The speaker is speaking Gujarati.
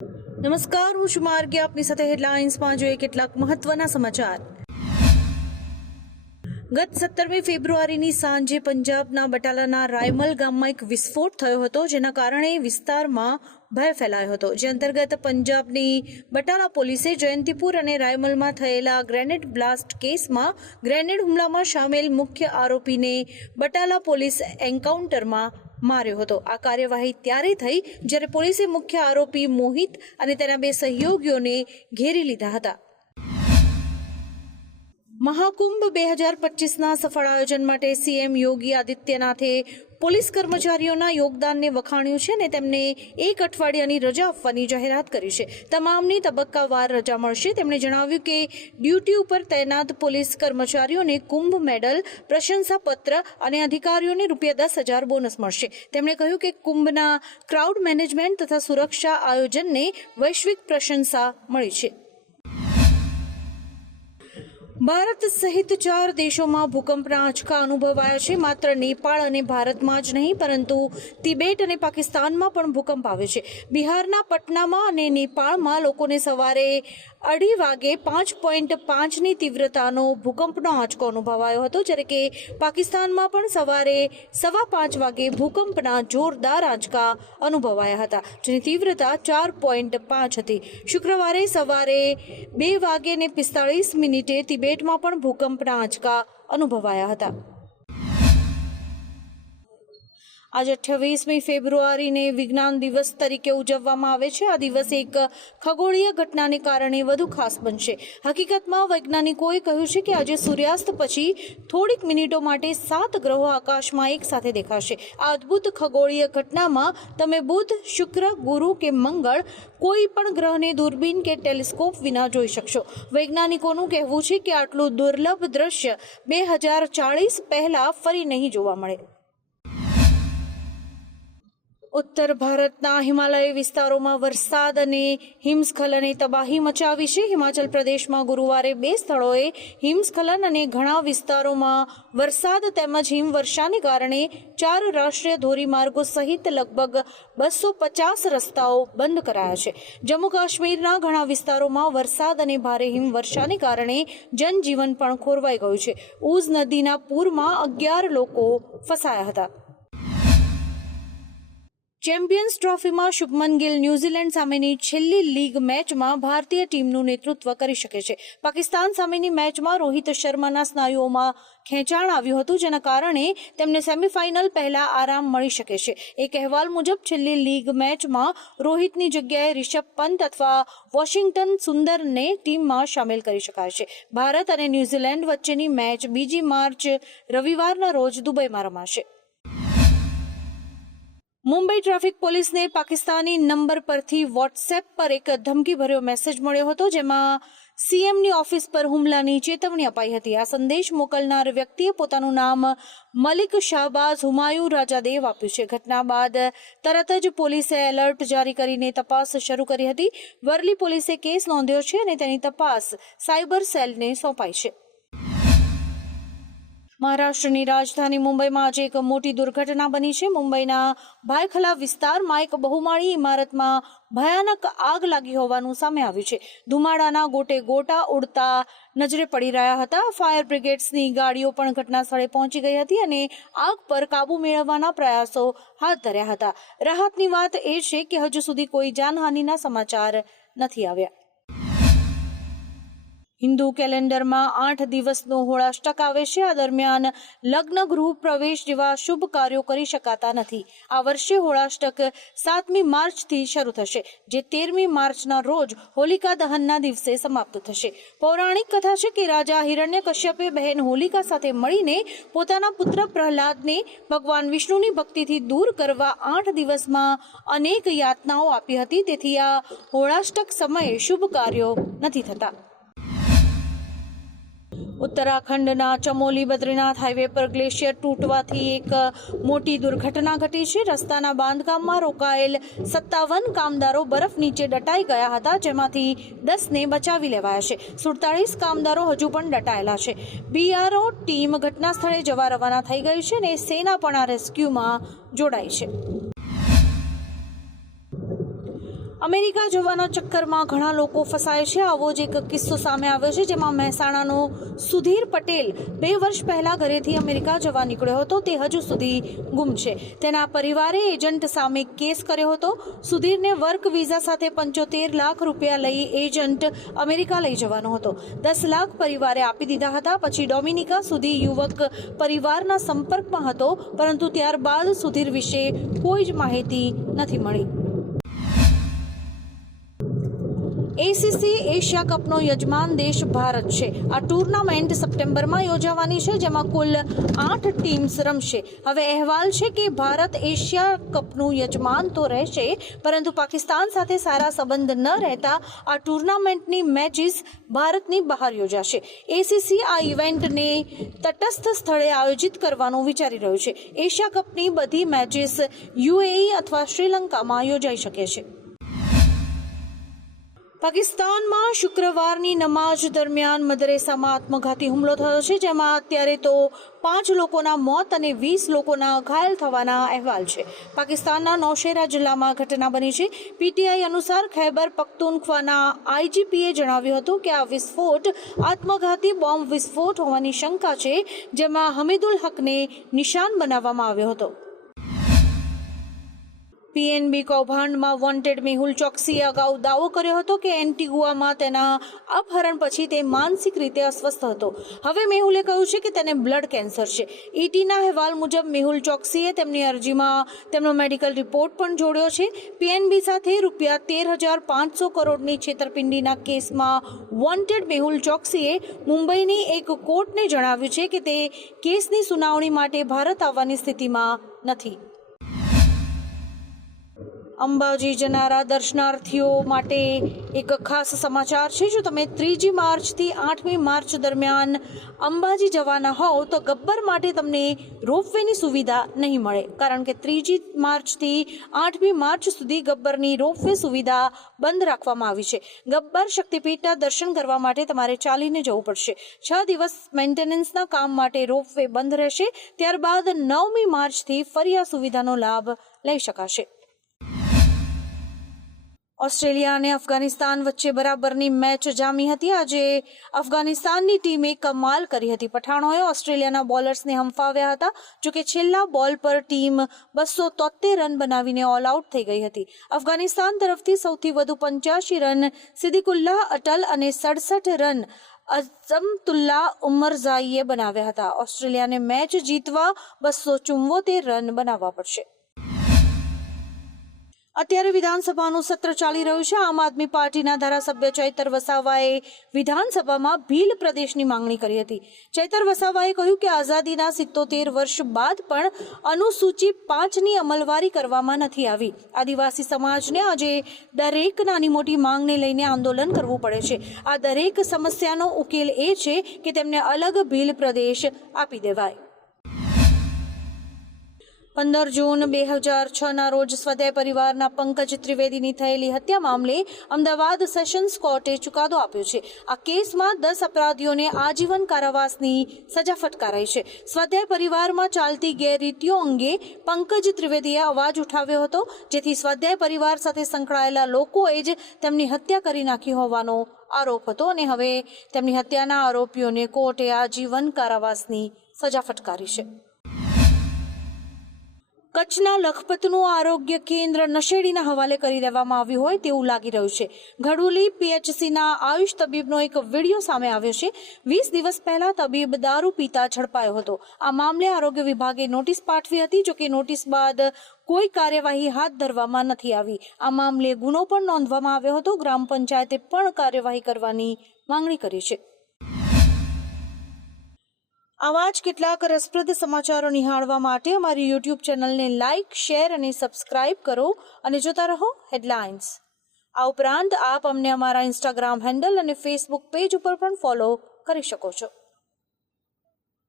નમસ્કાર, હું છું માર્ગી. આપની સાથે હેડલાઇન્સમાં જોઈએ કેટલાક મહત્વના સમાચાર. ગત 17મી ફેબ્રુઆરીની સાંજે પંજાબના બટાલાના રાયમલ ગામમાં એક વિસ્ફોટ થયો હતો, જેના કારણે વિસ્તારમાં ભય ફેલાયો હતો. જે અંતર્ગત પંજાબની બટાલા પોલીસે જયંતિપુર અને રાયમલમાં થયેલા ગ્રેનેડ બ્લાસ્ટ કેસમાં ગ્રેનેડ હુમલામાં સામેલ મુખ્ય આરોપીને બટાલા પોલીસ એન્કાઉન્ટરમાં માર્યો હતો. આ કાર્યવાહી ત્યારે થઈ જ્યારે પોલીસે મુખ્ય આરોપી મોહિત અને તેના બે સહયોગીઓને ઘેરી લીધા હતા. મહાકુંભ 2025ના સફળ આયોજન માટે સીએમ યોગી આદિત્યનાથે પોલીસ કર્મચારીઓના યોગદાનને વખાણ્યું છે અને તેમને 1 અઠવાડિયાની રજા આપવાની જાહેરાત કરી છે. તમામની તબક્કાવાર રજા મળશે. તેમણે જણાવ્યું કે ડ્યુટી ઉપર તૈનાત પોલીસ કર્મચારીઓને કુંભ મેડલ, પ્રશંસાપત્ર અને અધિકારીઓને ₹10,000 બોનસ મળશે. તેમણે કહ્યું કે કુંભના ક્રાઉડ મેનેજમેન્ટ તથા સુરક્ષા આયોજનને વૈશ્વિક પ્રશંસા મળી છે. ભારત સહિત 4 દેશોમાં ભૂકંપના આંચકા અનુભવાયા છે. માત્ર નેપાળ અને ભારતમાં જ નહીં, પરંતુ તિબેટ અને પાકિસ્તાનમાં પણ ભૂકંપ આવ્યો છે. બિહારના પટનામાં અને નેપાળમાં લોકોને સવારે 2:30 વાગે 5.5ની તીવ્રતાનો ભૂકંપનો આંચકો અનુભવાયો હતો, જ્યારે કે પાકિસ્તાનમાં પણ સવારે 5:15 વાગે ભૂકંપના જોરદાર આંચકા અનુભવાયા હતા, જેની તીવ્રતા 4.5 હતી. શુક્રવારે સવારે 2:45 તિબેટમાં પણ ભૂકંપના આંચકા અનુભવાયા હતા. આજે 28મી ફેબ્રુઆરીને વિજ્ઞાન દિવસ તરીકે ઉજવવામાં આવે છે. આ દિવસ એક ખગોળીય ઘટનાને કારણે વધુ ખાસ બનશે. હકીકતમાં વૈજ્ઞાનિકોએ કહ્યું છે કે આજે સૂર્યાસ્ત પછી થોડીક મિનિટો માટે 7 ગ્રહો આકાશમાં એક સાથે દેખાશે. આ અદ્ભુત ખગોળીય ઘટનામાં તમે બુધ, શુક્ર, ગુરુ કે મંગળ કોઈ પણ ગ્રહને દૂરબીન કે ટેલિસ્કોપ વિના જોઈ શકશો. વૈજ્ઞાનિકોનું કહેવું છે કે આટલું દુર્લભ દ્રશ્ય 2040 પહેલા ફરી નહીં જોવા મળે. ઉત્તર ભારતના હિમાલય વિસ્તારોમાં વરસાદ અને હિમસ્ખલને તબાહી મચાવી છે. હિમાચલ પ્રદેશમાં ગુરુવારે 2 સ્થળોએ હિમસ્ખલન અને ઘણા વિસ્તારોમાં વરસાદ તેમજ હિમવર્ષાને કારણે 4 રાષ્ટ્રીય ધોરીમાર્ગો સહિત લગભગ 250 રસ્તાઓ બંધ કરાયા છે. જમ્મુ કાશ્મીરના ઘણા વિસ્તારોમાં વરસાદ અને ભારે હિમવર્ષાને કારણે જનજીવન પણ ખોરવાઈ ગયું છે. ઉઝ નદીના પૂરમાં 11 લોકો ફસાયા હતા. ચેમ્પિયન્સ ટ્રોફીમાં શુભમન ગિલ ન્યૂઝીલેન્ડ સામેની છેલ્લી લીગ મેચમાં ભારતીય ટીમનું નેતૃત્વ કરી શકે છે. પાકિસ્તાન સામેની મેચમાં રોહિત શર્માના સ્નાયુઓમાં ખેંચાણ આવ્યું હતું, જેના કારણે તેમને સેમીફાઇનલ પહેલા આરામ મળી શકે છે. એક અહેવાલ મુજબ છેલ્લી લીગ મેચમાં રોહિતની જગ્યાએ રિષભ પંત અથવા વોશિંગ્ટન સુંદરને ટીમમાં સામેલ કરી શકાય છે. ભારત અને ન્યૂઝીલેન્ડ વચ્ચેની મેચ 2 માર્ચ રવિવારના રોજ દુબઈમાં રમાશે. મુંબઈ ટ્રાફિક પોલીસને પાકિસ્તાની નંબર પરથી વોટ્સએપ પર એક ધમકીભર્યો મેસેજ મળ્યો હતો, જેમાં સીએમની ઓફિસ પર હુમલાની ચેતવણી અપાઈ હતી. આ સંદેશ મોકલનાર વ્યક્તિએ પોતાનું નામ મલિક શાહબાઝ હુમાયુ રાજાદેવ આપ્યું છે. ઘટના બાદ તરત જ પોલીસે એલર્ટ જારી કરીને તપાસ શરૂ કરી હતી. વરલી પોલીસે કેસ નોંધ્યો છે અને તેની તપાસ સાયબર સેલને સોંપાઈ છે. મહારાષ્ટ્રની રાજધાની મુંબઈમાં આજે એક મોટી દુર્ઘટના બની છે. મુંબઈના ભાયખલા વિસ્તારમાં એક બહુમાળી ઇમારતમાં ભયાનક આગ લાગી હોવાનું સામે આવ્યું છે. ધુમાડાના ગોટે ગોટા ઉડતા નજરે પડી રહ્યા હતા. ફાયર બ્રિગેડ્સની ગાડીઓ પણ ઘટના સ્થળે પહોંચી ગઈ હતી અને આગ પર કાબુ મેળવવાના પ્રયાસો હાથ ધર્યા હતા. રાહતની વાત એ છે કે હજુ સુધી કોઈ જાનહાનિના સમાચાર નથી આવ્યા. હિન્દુ કેલેન્ડરમાં 8 દિવસનો હોળાષ્ટક આવે છે. આ દરમિયાન લગ્ન, ગૃહ પ્રવેશ જેવા શુભ કાર્યો કરી શકાતા નથી. આ વર્ષે હોળાષ્ટક 7મી માર્ચથી શરૂ થશે, જે 13મી માર્ચના રોજ હોલિકા દહનના દિવસે સમાપ્ત થશે. પૌરાણિક કથા છે કે રાજા હિરણ્યકશ્યપે બહેન હોલિકા સાથે મળીને પોતાના પુત્ર પ્રહલાદને ભગવાન વિષ્ણુની ભક્તિથી દૂર કરવા 8 દિવસમાં અનેક યાતનાઓ આપી હતી. તેથી આ હોળાષ્ટક સમયે શુભ કાર્યો નથી થતા. ઉત્તરાખંડના ચમોલી બદ્રીનાથ હાઈવે પર ગ્લેશિયર તૂટવાથી એક મોટી દુર્ઘટના ઘટી છે. રસ્તાના બાંધકામમાં રોકાયેલ 57 કામદારો બરફ નીચે દટાઈ ગયા હતા, જેમાંથી 10ને બચાવી લેવાયા છે. 47 કામદારો હજુ પણ દટાયેલા છે. બીઆરઓ ટીમ ઘટના સ્થળે જવા રવાના થઈ ગઈ છે અને સેના પણ આ રેસ્ક્યુમાં જોડાઈ છે. અમેરિકા જવાના ચક્કરમાં ઘણા લોકો ફસાય છે. આવો જ એક કિસ્સો સામે આવ્યો છે, જેમાં મહેસાણાનો સુધીર પટેલ 2 વર્ષ પહેલા ઘરેથી અમેરિકા જવા નીકળ્યો હતો. તે હજુ સુધી ગુમ છે. તેના પરિવારે એજન્ટ સામે કેસ કર્યો હતો. સુધીરને વર્ક વિઝા સાથે 75 લાખ રૂપિયા લઈ એજન્ટ અમેરિકા લઈ જવાનો હતો. 10 લાખ પરિવારે આપી દીધા હતા. પછી ડોમિનિકા સુધી યુવક પરિવારના સંપર્કમાં હતો, પરંતુ ત્યારબાદ સુધીર વિશે કોઈ જ માહિતી નથી મળી. એસીસી એશિયા કપનો યજમાન દેશ ભારત છે. આ ટુર્નામેન્ટ સપ્ટેમ્બરમાં યોજાવાની છે, જેમાં કુલ 8 ટીમ્સ રમશે. હવે અહેવાલ છે કે ભારત એશિયા કપનું યજમાન તો રહેશે, પરંતુ પાકિસ્તાન સાથે સારા સંબંધ ન રહેતા આ ટુર્નામેન્ટની મેચિસ ભારતની બહાર યોજાશે. એસીસી આ ઇવેન્ટને તટસ્થ સ્થળે આયોજિત કરવાનું વિચારી રહ્યું છે. એશિયા કપની બધી મેચિસ યુએઈ અથવા શ્રીલંકામાં યોજાઈ શકે છે. પાકિસ્તાનમાં શુક્રવારની નમાઝ દરમિયાન મદરેસામાં આત્મઘાતી હુમલો થયો છે, જેમાં અત્યારે તો 5 લોકોના મોત અને 20 લોકોના ઘાયલ થવાના અહેવાલ છે. પાકિસ્તાનના નૌશેરા જિલ્લામાં ઘટના બની છે. પીટીઆઈ અનુસાર ખૈબર પખ્તુનખ્વાના આઈજીપીએ જણાવ્યું હતું કે આ વિસ્ફોટ આત્મઘાતી બોમ્બ વિસ્ફોટ હોવાની શંકા છે, જેમાં હમીદુલ હકને નિશાન બનાવવામાં આવ્યો હતો. પીએનબી કૌભાંડમાં વોન્ટેડ મેહુલ ચોકસીએ અગાઉ દાવો કર્યો હતો કે એન્ટીગુઆમાં તેના અપહરણ પછી તે માનસિક રીતે અસ્વસ્થ હતો. હવે મેહુલે કહ્યું છે કે તેને બ્લડ કેન્સર છે. ઈટીના અહેવાલ મુજબ મેહુલ ચોકસીએ તેમની અરજીમાં તેમનો મેડિકલ રિપોર્ટ પણ જોડ્યો છે. પીએનબી સાથે રૂપિયા 13,500 કરોડની છેતરપિંડીના કેસમાં વોન્ટેડ મેહુલ ચોકસીએ મુંબઈની એક કોર્ટને જણાવ્યું છે કે તે કેસની સુનાવણી માટે ભારત આવવાની સ્થિતિમાં નથી. અંબાજી જનારા દર્શનાર્થીઓ માટે એક ખાસ સમાચાર છે. જો તમે 3જી માર્ચથી 8મી માર્ચ દરમિયાન અંબાજી જવાના હોવ તો ગબ્બર માટે તમને રોપવેની સુવિધા નહીં મળે, કારણ કે 3જી માર્ચથી 8મી માર્ચ સુધી ગબ્બરની રોપવે સુવિધા બંધ રાખવામાં આવી છે. ગબ્બર શક્તિપીઠના દર્શન કરવા માટે તમારે ચાલીને જવું પડશે. 6 દિવસ મેન્ટેનન્સના કામ માટે રોપવે બંધ રહેશે. ત્યારબાદ 9મી માર્ચથી ફરી આ સુવિધાનો લાભ લઈ શકાશે. ઓસ્ટ્રેલિયા અને અફઘાનિસ્તાન વચ્ચે બરાબરની મેચ જામી હતી. આજે અફઘાનિસ્તાનની ટીમે કમાલ કરી હતી. પઠાણોએ ઓસ્ટ્રેલિયાના બોલર્સને હંફાવ્યા હતા. જોકે છેલ્લા બોલ પર ટીમ 273 રન બનાવીને ઓલ આઉટ થઈ ગઈ હતી. અફઘાનિસ્તાન તરફથી સૌથી વધુ 85 રન સિદ્દિકુલ્લાહ અટલ અને 67 રન અઝમતુલ્લાહ ઉમરઝાઈએ બનાવ્યા હતા. ઓસ્ટ્રેલિયાને મેચ જીતવા 274 રન બનાવવા પડશે. અત્યારે વિધાનસભાનું સત્ર ચાલી રહ્યું છે. આમ આદમી પાર્ટીના ધારાસભ્ય ચૈતર વસાવાએ વિધાનસભામાં ભીલ પ્રદેશની માંગણી કરી હતી. ચૈતર વસાવાએ કહ્યું કે આઝાદીના 77 વર્ષ બાદ પણ અનુસૂચિ 5ની અમલવારી કરવામાં નથી આવી. આદિવાસી સમાજને આજે દરેક નાની મોટી માંગને લઈને આંદોલન કરવું પડે છે. આ દરેક સમસ્યાનો ઉકેલ એ છે કે તેમને અલગ ભીલ પ્રદેશ આપી દેવાય. 15 જૂન 2006ના રોજ સ્વાધ્યાય પરિવારના પંકજ ત્રિવેદીની થયેલી હત્યા મામલે અમદાવાદ સેશન્સ કોર્ટે ચુકાદો આપ્યો છે. આ કેસમાં 10 અપરાધીઓને આજીવન કારાવાસની સજા ફટકારાઈ છે. સ્વાધ્યાય પરિવારમાં ચાલતી ગેરરીતિઓ અંગે પંકજ ત્રિવેદીએ અવાજ ઉઠાવ્યો હતો, જેથી સ્વાધ્યાય પરિવાર સાથે સંકળાયેલા લોકોએ જ તેમની હત્યા કરી નાખી હોવાનો આરોપ હતો અને હવે તેમની હત્યાના આરોપીઓને કોર્ટે આજીવન કારાવાસની સજા ફટકારી છે. કચ્છના લખપતનું આરોગ્ય કેન્દ્ર નશેડીના હવાલે કરી દેવામાં આવ્યું હોય તેવું લાગી રહ્યું છે. ઘડુલી પીએચસીના આયુષ તબીબનો એક વિડીયો સામે આવ્યો છે. 20 દિવસ પહેલા તબીબ દારૂ પીતા ઝડપાયો હતો. આ મામલે આરોગ્ય વિભાગે નોટિસ પાઠવી હતી. જોકે નોટિસ બાદ કોઈ કાર્યવાહી હાથ ધરવામાં નથી આવી. આ મામલે ગુનો પણ નોંધવામાં આવ્યો હતો. ગ્રામ પંચાયતે પણ કાર્યવાહી કરવાની માંગણી કરી છે. આવા જ કેટલાક રસપ્રદ સમાચારો નિહાળવા માટે અમારી યુટ્યુબ ચેનલને લાઇક, શેર અને સબસ્ક્રાઇબ કરો અને જોતા રહો હેડલાઇન્સ. આ ઉપરાંત આપ અમને અમારા ઇન્સ્ટાગ્રામ હેન્ડલ અને ફેસબુક પેજ ઉપર પણ ફોલો કરી શકો છો.